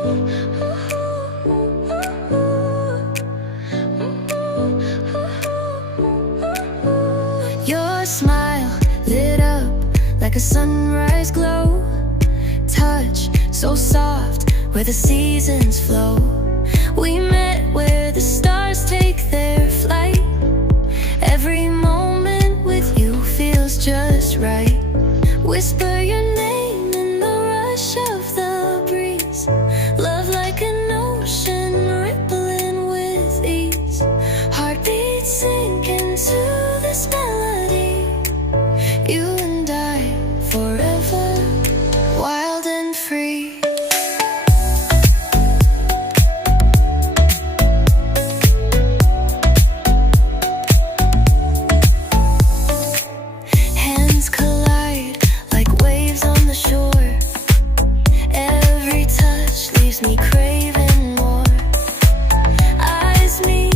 Your smile lit up like a sunrise glow. Touch so soft where the seasons flow. We met where the stars take their flight. Every moment with you feels just right. Whisper your name in the rush of the breeze. Love like an ocean rippling with ease. Heartbeats sink into this melody. You and I forever, wild and free. Hands collide like waves on the shore. Every touch leaves me craving more. Eyes meet,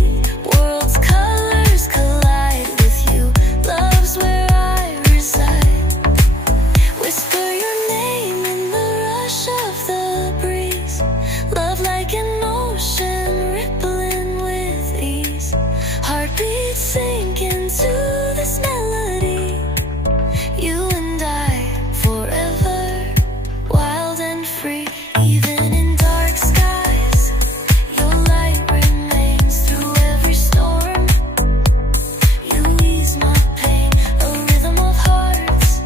worlds' colors collide with you. Love's where I reside. Whisper your name in the rush of the breeze. Love like an ocean rippling with ease. Heartbeats sink into this melody. You and I forever, wild and free. Even in dark skies, your light remains through every storm. You ease my pain, a rhythm of hearts.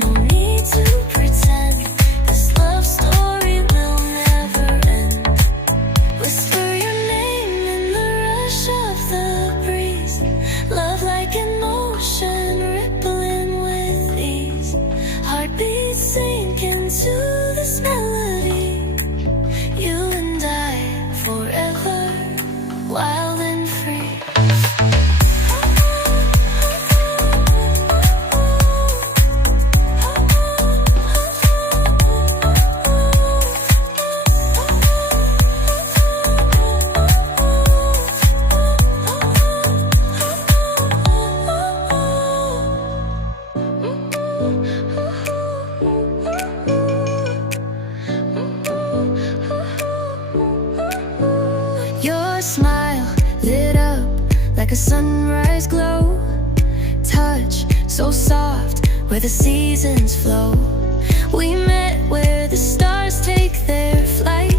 No need to pretend, this love story will never end. Whisper your name in the rush of the breeze. Love like an ocean rippling with ease. Heartbeats sink into this melody. You and I forever, wild and free. Your smile lit up like a sunrise glow. Touch so soft where the seasons flow. We met where the stars take their flight.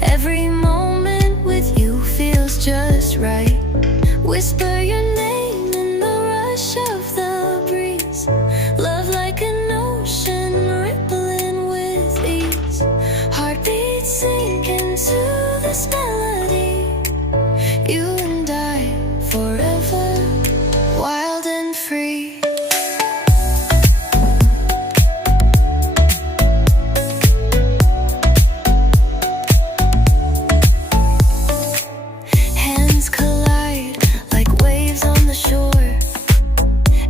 Every moment with you feels just right. Whisper your name in the rush of the breeze. Love like an ocean rippling with ease. Heartbeats sink into this melody. You and I forever, wild and free. Hands collide like waves on the shore.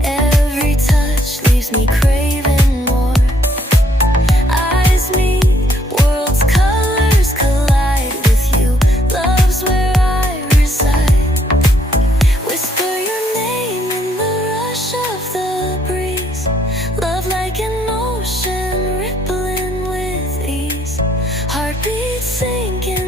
Every touch leaves me craving more. Eyes meet, worlds' colors collide with you. Love's where I reside. Whisper your name in the rush of the breeze. Love like an ocean rippling with ease. Heartbeats sink in